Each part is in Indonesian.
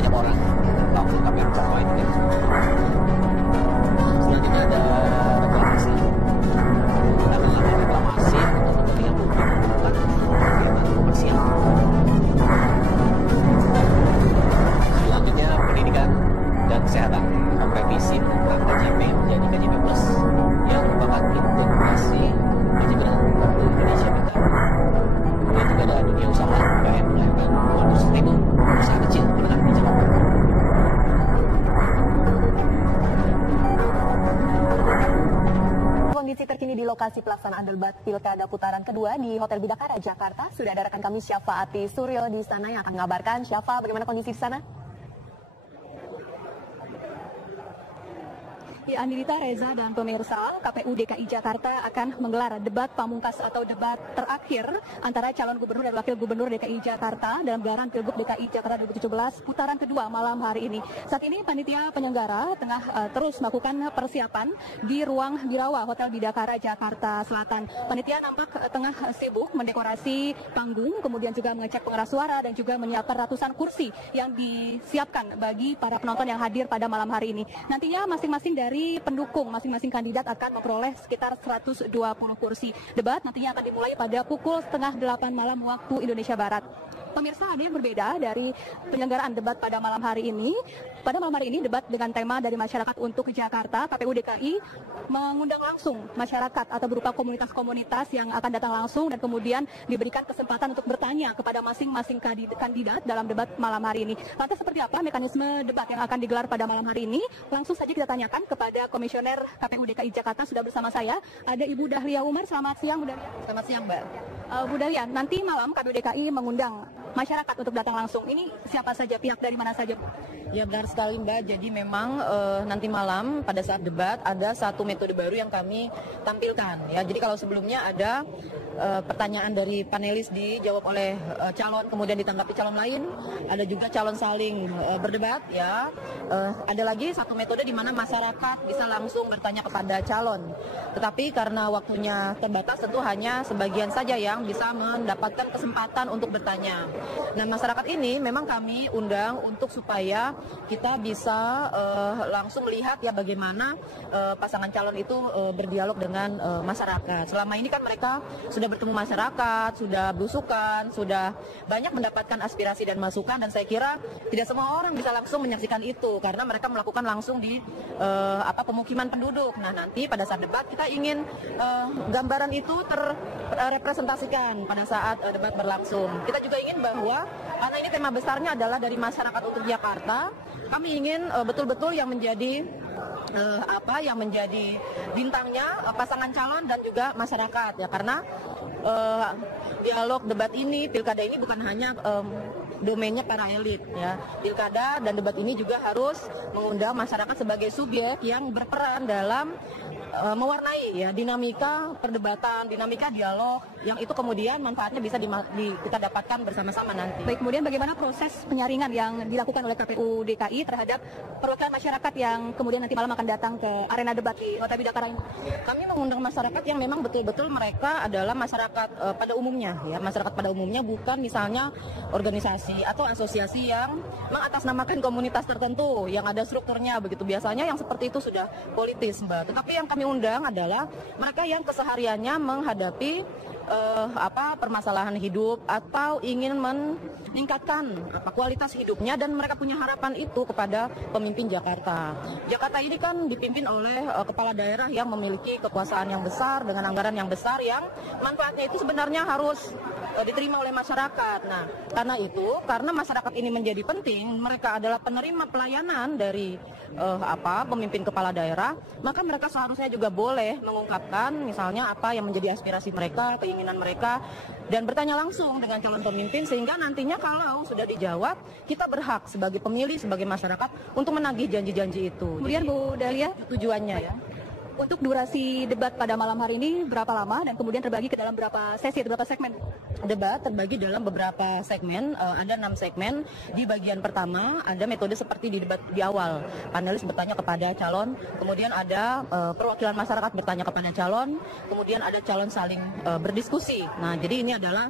banyak orang langsung kami provide gitu. Selanjutnya ada reklamasi. Kita melakukan reklamasi untuk kepentingan publik, bukan kegiatan komersial. Selanjutnya pendidikan dan kesehatan, revisi tentang KJP menjadi KJP Plus yang merupakan integrasi KJP dengan Kartu Indonesia Pintar. Kemudian juga ada dunia usaha, UMKM melahirkan modus sustainable, usaha kecil menengah di Jakarta. Kondisi terkini di lokasi pelaksanaan debat Pilkada putaran kedua di Hotel Bidakara, Jakarta. Sudah ada rekan kami Syafa Ati Suryo di sana yang akan mengabarkan. Syafa, bagaimana kondisi di sana? Ya, Andita, Reza, dan pemirsa, KPU DKI Jakarta akan menggelar debat pamungkas atau debat terakhir antara calon gubernur dan wakil gubernur DKI Jakarta dalam gelaran Pilgub DKI Jakarta 2017 putaran kedua malam hari ini. Saat ini panitia penyelenggara tengah terus melakukan persiapan di ruang Birawa Hotel Bidakara Jakarta Selatan. Panitia nampak tengah sibuk mendekorasi panggung, kemudian juga mengecek pengeras suara dan juga menyiapkan ratusan kursi yang disiapkan bagi para penonton yang hadir pada malam hari ini. Nantinya masing-masing dari pendukung masing-masing kandidat akan memperoleh sekitar 120 kursi. Debat nantinya akan dimulai pada pukul 7:30 malam waktu Indonesia Barat. Pemirsa, ada yang berbeda dari penyelenggaraan debat pada malam hari ini. Pada malam hari ini debat dengan tema dari masyarakat untuk Jakarta. KPU DKI mengundang langsung masyarakat atau berupa komunitas-komunitas yang akan datang langsung dan kemudian diberikan kesempatan untuk bertanya kepada masing-masing kandidat dalam debat malam hari ini. Lantas seperti apa mekanisme debat yang akan digelar pada malam hari ini? Langsung saja kita tanyakan kepada Komisioner KPU DKI Jakarta. Sudah bersama saya ada Ibu Dahlia Umar. Selamat siang, Bu Dahlia. Selamat siang, Mbak. Bu Dahlia, nanti malam KPU DKI mengundang masyarakat untuk datang langsung. Ini siapa saja, pihak dari mana saja? Ya, benar sekali, Mbak. Jadi memang nanti malam pada saat debat ada satu metode baru yang kami tampilkan. Ya, jadi kalau sebelumnya ada pertanyaan dari panelis dijawab oleh calon, kemudian ditanggapi calon lain. Ada juga calon saling berdebat. Ya, ada lagi satu metode di mana masyarakat bisa langsung bertanya kepada calon. Tetapi karena waktunya terbatas, tentu hanya sebagian saja yang bisa mendapatkan kesempatan untuk bertanya. Nah, masyarakat ini memang kami undang untuk supaya kita bisa langsung melihat ya bagaimana pasangan calon itu berdialog dengan masyarakat. Selama ini kan mereka sudah bertemu masyarakat, sudah belusukan, sudah banyak mendapatkan aspirasi dan masukan, dan saya kira tidak semua orang bisa langsung menyaksikan itu karena mereka melakukan langsung di pemukiman penduduk. Nah, nanti pada saat debat kita ingin gambaran itu terrepresentasikan pada saat debat berlangsung. Kita juga ingin bahwa karena ini tema besarnya adalah dari masyarakat untuk Jakarta, kami ingin betul-betul yang menjadi yang menjadi bintangnya pasangan calon dan juga masyarakat ya, karena dialog debat ini, pilkada ini bukan hanya domainnya para elit ya. Pilkada dan debat ini juga harus mengundang masyarakat sebagai subjek yang berperan dalam mewarnai ya dinamika perdebatan, dinamika dialog yang itu kemudian manfaatnya bisa kita dapatkan bersama-sama nanti. Baik, kemudian bagaimana proses penyaringan yang dilakukan oleh KPU DKI terhadap perwakilan masyarakat yang kemudian nanti malam akan datang ke arena debat di Hotel Bidakara ini? Kami mengundang masyarakat yang memang betul-betul mereka adalah masyarakat pada umumnya ya, masyarakat pada umumnya, bukan misalnya organisasi atau asosiasi yang mengatasnamakan komunitas tertentu yang ada strukturnya begitu. Biasanya yang seperti itu sudah politis, Mbak. Tetapi yang kami undang adalah mereka yang kesehariannya menghadapi permasalahan hidup atau ingin meningkatkan kualitas hidupnya, dan mereka punya harapan itu kepada pemimpin Jakarta. Jakarta ini kan dipimpin oleh kepala daerah yang memiliki kekuasaan yang besar dengan anggaran yang besar yang manfaatnya itu sebenarnya harus diterima oleh masyarakat. Nah, karena masyarakat ini menjadi penting, mereka adalah penerima pelayanan dari pemimpin kepala daerah, maka mereka seharusnya juga boleh mengungkapkan misalnya apa yang menjadi aspirasi mereka, keinginan mereka, dan bertanya langsung dengan calon pemimpin, sehingga nantinya kalau sudah dijawab, kita berhak sebagai pemilih, sebagai masyarakat untuk menagih janji-janji itu. Kemudian Bu Dahlia, tujuannya ya. Untuk durasi debat pada malam hari ini berapa lama dan kemudian terbagi ke dalam berapa sesi atau berapa segmen? Debat terbagi dalam beberapa segmen, ada 6 segmen. Di bagian pertama ada metode seperti di debat di awal, panelis bertanya kepada calon, kemudian ada perwakilan masyarakat bertanya kepada calon, kemudian ada calon saling berdiskusi. Nah, jadi ini adalah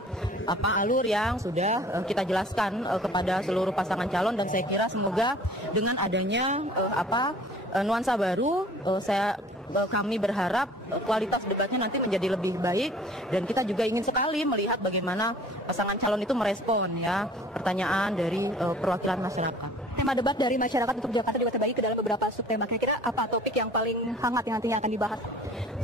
alur yang sudah kita jelaskan kepada seluruh pasangan calon, dan saya kira semoga dengan adanya nuansa baru, kami berharap kualitas debatnya nanti menjadi lebih baik, dan kita juga ingin sekali melihat bagaimana pasangan calon itu merespon ya pertanyaan dari perwakilan masyarakat. Tema debat dari masyarakat untuk Jakarta juga terbagi ke dalam beberapa subtema. Kira-kira apa topik yang paling hangat yang nantinya akan dibahas?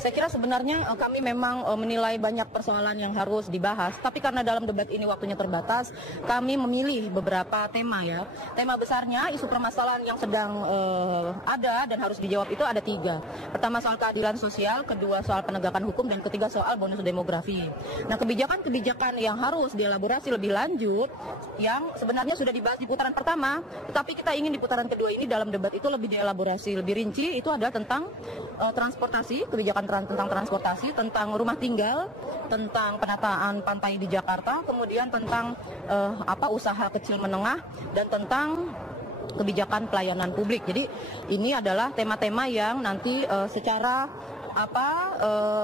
Saya kira sebenarnya kami memang menilai banyak persoalan yang harus dibahas, tapi karena dalam debat ini waktunya terbatas, kami memilih beberapa tema ya. Tema besarnya, isu permasalahan yang sedang ada dan harus dijawab itu ada 3. Pertama soal keadilan sosial, kedua soal penegakan hukum, dan ketiga soal bonus demografi. Nah, kebijakan-kebijakan yang harus dielaborasi lebih lanjut, yang sebenarnya sudah dibahas di putaran pertama, tapi kita ingin di putaran kedua ini dalam debat itu lebih dielaborasi, lebih rinci. Itu adalah tentang transportasi, kebijakan tentang transportasi, tentang rumah tinggal, tentang penataan pantai di Jakarta, kemudian tentang usaha kecil menengah, dan tentang kebijakan pelayanan publik. Jadi ini adalah tema-tema yang nanti secara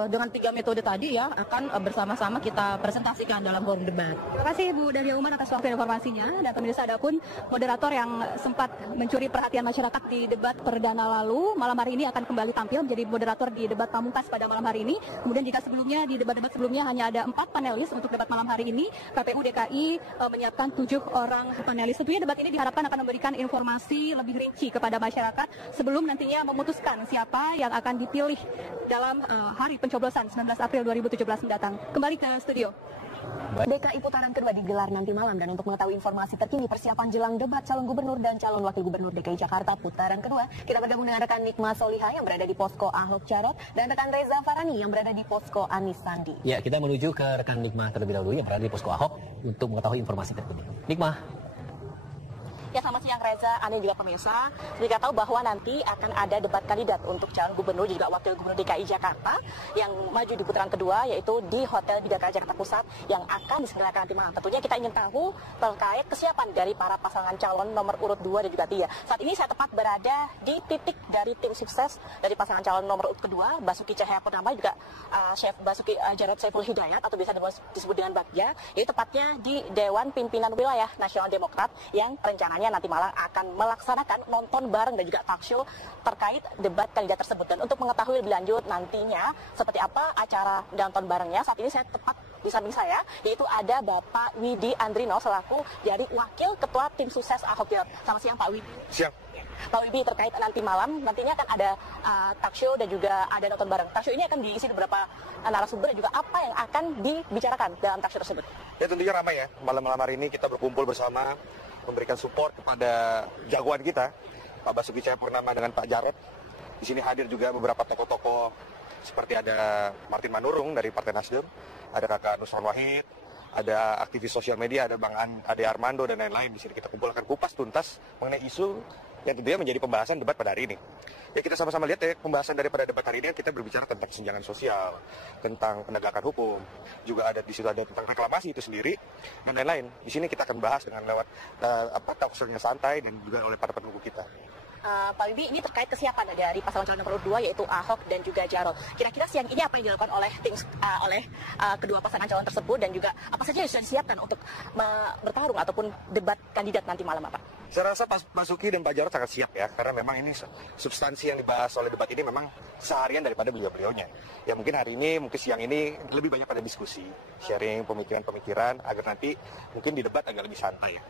dengan 3 metode tadi ya akan bersama-sama kita presentasikan dalam forum debat. Terima kasih Bu Dahlia Umar atas waktu dan informasinya. Dan pemirsa, ada pun moderator yang sempat mencuri perhatian masyarakat di debat perdana lalu, malam hari ini akan kembali tampil menjadi moderator di debat pamungkas pada malam hari ini. Kemudian jika sebelumnya di debat-debat sebelumnya hanya ada 4 panelis, untuk debat malam hari ini KPU DKI menyiapkan 7 orang panelis. Tentunya debat ini diharapkan akan memberikan informasi lebih rinci kepada masyarakat sebelum nantinya memutuskan siapa yang akan dipilih dalam hari pencoblosan 19 April 2017 mendatang. Kembali ke studio. DKI putaran kedua digelar nanti malam, dan untuk mengetahui informasi terkini persiapan jelang debat calon gubernur dan calon wakil gubernur DKI Jakarta putaran kedua, kita bergabung dengan rekan Nikma Soliha yang berada di posko Ahok Jarot dan rekan Reza Farani yang berada di posko Anies Sandi. Ya, kita menuju ke rekan Nikma terlebih dahulu yang berada di posko Ahok untuk mengetahui informasi terkini. Nikma. Ya, selamat siang Reza, Anda juga pemirsa. Jika tahu bahwa nanti akan ada debat kandidat untuk calon gubernur dan juga wakil gubernur DKI Jakarta yang maju di putaran kedua, yaitu di Hotel Bidakara Jakarta Pusat yang akan diselenggarakan nanti malam. Tentunya kita ingin tahu terkait kesiapan dari para pasangan calon nomor urut 2 dan juga 3. Saat ini saya tepat berada di titik dari tim sukses dari pasangan calon nomor urut kedua, Basuki Cahayapurnama, juga Chef Basuki Jarot Saiful Hidayat atau biasa disebut dengan Bagja, yaitu tepatnya di Dewan Pimpinan Wilayah Nasional Demokrat yang rencananya nanti malam akan melaksanakan nonton bareng dan juga talk show terkait debat kandidat tersebut. Dan untuk mengetahui lebih lanjut nantinya seperti apa acara nonton barengnya, saat ini saya tepat di samping saya, yaitu ada Bapak Widi Andrino selaku dari Wakil Ketua Tim Sukses Ahok Jarot. Selamat siang Pak Widi. Siang. Pak Widi, terkait nanti malam nantinya akan ada talk show dan juga ada nonton bareng. Talk show ini akan diisi beberapa narasumber dan juga apa yang akan dibicarakan dalam talk show tersebut? Ya, tentunya ramai ya. Malam-malam hari ini kita berkumpul bersama memberikan support kepada jagoan kita, Pak Basuki Cahayapurnama dengan Pak Jarot. Di sini hadir juga beberapa tokoh-tokoh seperti ada Martin Manurung dari Partai Nasdem, ada Kakak Nusron Wahid, ada aktivis sosial media, ada Bang Ade Armando dan lain-lain. Di sini kita kumpulkan kupas tuntas mengenai isu yang tentunya menjadi pembahasan debat pada hari ini. Ya, kita sama-sama lihat ya, pembahasan daripada debat hari ini kita berbicara tentang kesenjangan sosial, tentang penegakan hukum, juga ada di situ ada tentang reklamasi itu sendiri dan lain-lain. Di sini kita akan bahas dengan lewat talk show-nya santai dan juga oleh para penunggu kita. Pak Wibi, ini terkait kesiapan dari pasangan calon nomor 2 yaitu Ahok dan juga Jarot. Kira-kira siang ini apa yang dilakukan oleh kedua pasangan calon tersebut dan juga apa saja yang sudah disiapkan untuk bertarung ataupun debat kandidat nanti malam, Pak? Saya rasa Pak Basuki dan Pak Jarot sangat siap ya, karena memang ini substansi yang dibahas oleh debat ini memang seharian daripada beliau-beliaunya. Ya mungkin hari ini, mungkin siang ini lebih banyak pada diskusi, sharing pemikiran-pemikiran agar nanti mungkin di debat agak lebih santai ya.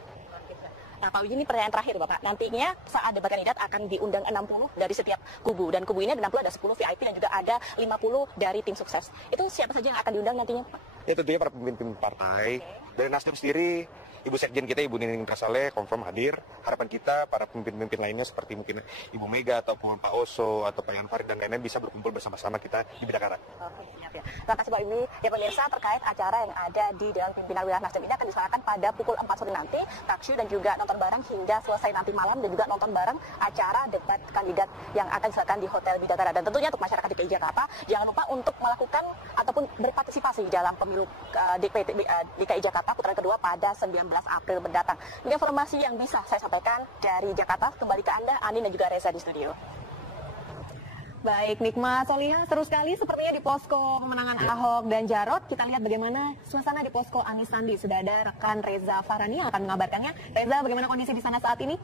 Nah, Pak Widi, ini pertanyaan terakhir Bapak. Nantinya saat debat kandidat akan diundang 60 dari setiap kubu. Dan kubu ini ada 60, ada 10 VIP dan juga ada 50 dari tim sukses. Itu siapa saja yang akan diundang nantinya, Pak? Ya tentunya para pemimpin partai. Dari Nasdem sendiri Ibu Sekjen kita, Ibu Nining Prasale, confirm hadir. Harapan kita, para pemimpin-pemimpin lainnya seperti mungkin Ibu Mega ataupun Pak Oso atau Pak Yan Farid dan lainnya bisa berkumpul bersama-sama kita di Bidakara. Oke, siap ya. Terima kasih Pak Imi. Ya pemirsa, terkait acara yang ada di Dewan Pimpinan Wilayah Nasdem ini akan diselenggarakan pada pukul 4 sore nanti, talkshow dan juga nonton bareng hingga selesai nanti malam, dan juga nonton bareng acara debat kandidat yang akan diselenggarakan di Hotel Bidakara. Dan tentunya untuk masyarakat DKI Jakarta, jangan lupa untuk melakukan ataupun berpartisipasi dalam pemilu DKI Jakarta putaran kedua pada 19 April mendatang. Ini informasi yang bisa saya sampaikan dari Jakarta. Kembali ke Anda, Anin dan juga Reza di studio. Baik, Nikma Soliha, seru sekali sepertinya di posko pemenangan Ahok dan Jarot. Kita lihat bagaimana suasana di posko Anies Sandi. Sudah ada rekan Reza Farhani yang akan mengabarkannya. Reza, bagaimana kondisi di sana saat ini?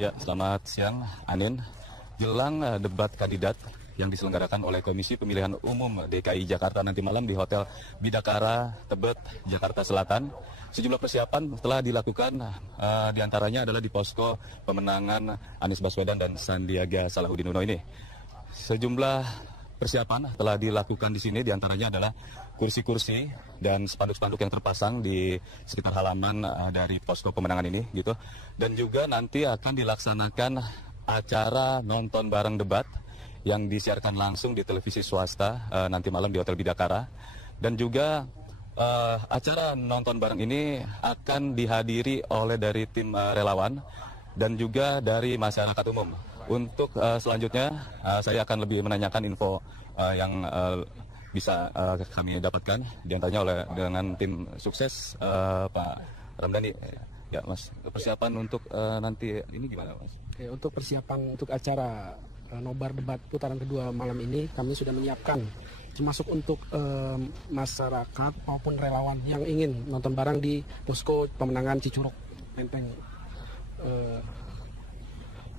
Ya, selamat siang, Anin. Jelang debat kandidat yang diselenggarakan oleh Komisi Pemilihan Umum DKI Jakarta nanti malam di Hotel Bidakara, Tebet, Jakarta Selatan, sejumlah persiapan telah dilakukan, diantaranya adalah di posko pemenangan Anies Baswedan dan Sandiaga Salahuddin Uno ini. Sejumlah persiapan telah dilakukan di sini, diantaranya adalah kursi-kursi dan spanduk-spanduk yang terpasang di sekitar halaman dari posko pemenangan ini, gitu. Dan juga nanti akan dilaksanakan acara nonton bareng debat yang disiarkan langsung di televisi swasta nanti malam di Hotel Bidakara. Dan juga acara nonton bareng ini akan dihadiri oleh dari tim relawan dan juga dari masyarakat umum. Untuk selanjutnya saya akan lebih menanyakan info yang bisa kami dapatkan diantaranya oleh dengan tim sukses Pak Ramdhani. Ya Mas, persiapan untuk nanti ini gimana Mas? Oke, untuk persiapan untuk acara nobar debat putaran kedua malam ini kami sudah menyiapkan, termasuk untuk masyarakat maupun relawan yang ingin nonton bareng di posko pemenangan Cicurug Menteng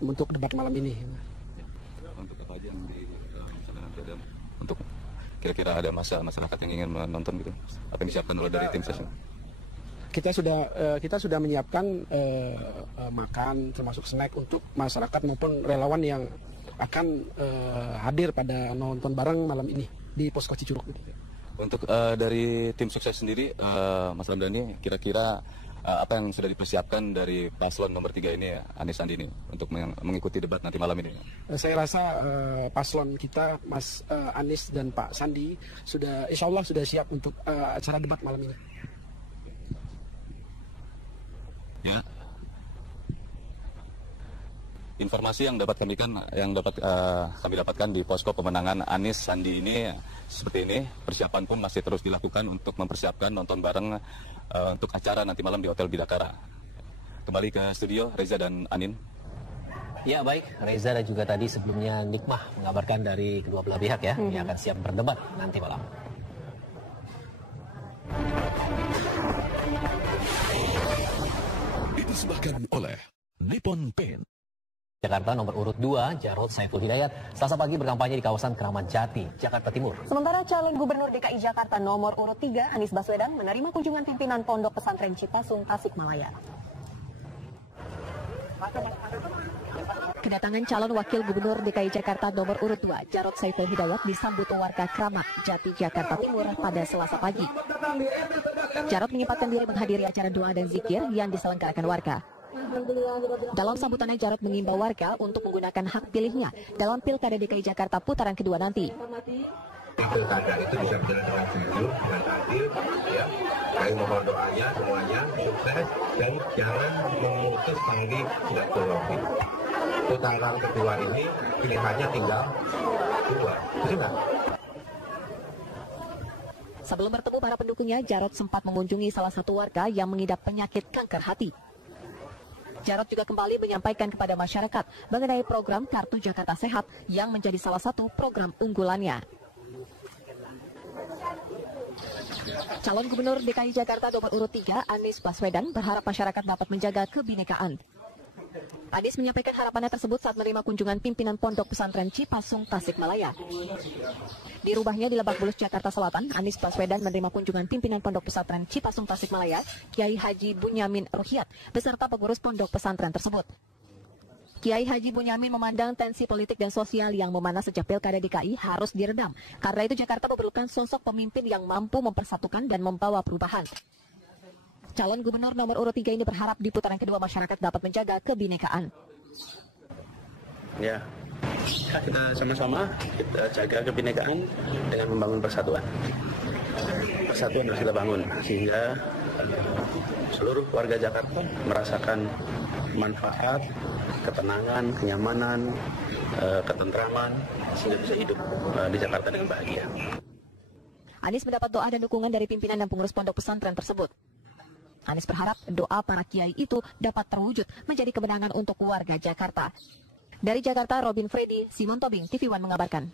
untuk debat malam ini. Untuk apa aja yang misalnya nanti ada untuk kira-kira ada masyarakat yang ingin menonton gitu, apa yang disiapkan oleh dari tim session? Kita sudah menyiapkan makan termasuk snack untuk masyarakat maupun relawan yang akan hadir pada nonton bareng malam ini di posko Cicurug. Untuk dari tim sukses sendiri, Mas Ramdhani, kira-kira apa yang sudah dipersiapkan dari paslon nomor 3 ini, Anies Sandi ini, untuk mengikuti debat nanti malam ini? Saya rasa paslon kita, Mas Anies dan Pak Sandi, insya Allah sudah siap untuk acara debat malam ini. Ya, informasi yang dapat kami dapatkan di posko pemenangan Anies Sandi ini seperti ini. Persiapan pun masih terus dilakukan untuk mempersiapkan nonton bareng untuk acara nanti malam di Hotel Bidakara. Kembali ke studio, Reza dan Anin. Ya baik, Reza dan juga tadi sebelumnya Nikmah mengabarkan dari kedua belah pihak ya, yang akan siap berdebat nanti malam. Disebabkan oleh Nippon Paint. Jakarta nomor urut 2, Jarod Saiful Hidayat, Selasa pagi berkampanye di kawasan Keramat Jati, Jakarta Timur. Sementara calon gubernur DKI Jakarta nomor urut 3, Anies Baswedan, menerima kunjungan pimpinan Pondok Pesantren Cipasung, Tasikmalaya. Kedatangan calon wakil gubernur DKI Jakarta nomor urut 2, Jarod Saiful Hidayat, disambut warga Keramat Jati, Jakarta Timur pada Selasa pagi. Jarod menyempatkan diri menghadiri acara doa dan zikir yang diselenggarakan warga. Dalam sambutannya, Jarod mengimbau warga untuk menggunakan hak pilihnya dalam Pilkada DKI Jakarta putaran kedua nanti. Pilkada itu bisa berjalan dengan jujur, dengan adil, ya. Kami mohon doanya semuanya sukses dan jangan memutus tali silaturahmi. Putaran kedua ini pilihannya tinggal 2, betul nggak? Sebelum bertemu para pendukungnya, Jarod sempat mengunjungi salah satu warga yang mengidap penyakit kanker hati. Jarod juga kembali menyampaikan kepada masyarakat mengenai program Kartu Jakarta Sehat yang menjadi salah satu program unggulannya. Calon Gubernur DKI Jakarta nomor urut 3, Anies Baswedan, berharap masyarakat dapat menjaga kebinekaan. Anies menyampaikan harapannya tersebut saat menerima kunjungan pimpinan Pondok Pesantren Cipasung, Tasikmalaya. Di rumahnya di Lebak Bulus, Jakarta Selatan, Anies Baswedan menerima kunjungan pimpinan Pondok Pesantren Cipasung, Tasikmalaya, Kiai Haji Bunyamin Ruhyat, beserta pengurus pondok pesantren tersebut. Kiai Haji Bunyamin memandang tensi politik dan sosial yang memanas sejak Pilkada DKI harus diredam. Karena itu Jakarta memerlukan sosok pemimpin yang mampu mempersatukan dan membawa perubahan. Calon gubernur nomor urut 3 ini berharap di putaran kedua masyarakat dapat menjaga kebinekaan. Ya, kita sama-sama kita jaga kebinekaan dengan membangun persatuan. Persatuan harus kita bangun sehingga seluruh warga Jakarta merasakan manfaat, ketenangan, kenyamanan, ketentraman sehingga bisa hidup di Jakarta dengan bahagia. Anies mendapat doa dan dukungan dari pimpinan dan pengurus pondok pesantren tersebut. Anies berharap doa para kiai itu dapat terwujud menjadi kemenangan untuk warga Jakarta. Dari Jakarta, Robin Freddy, Simon Tobing, TV One mengabarkan.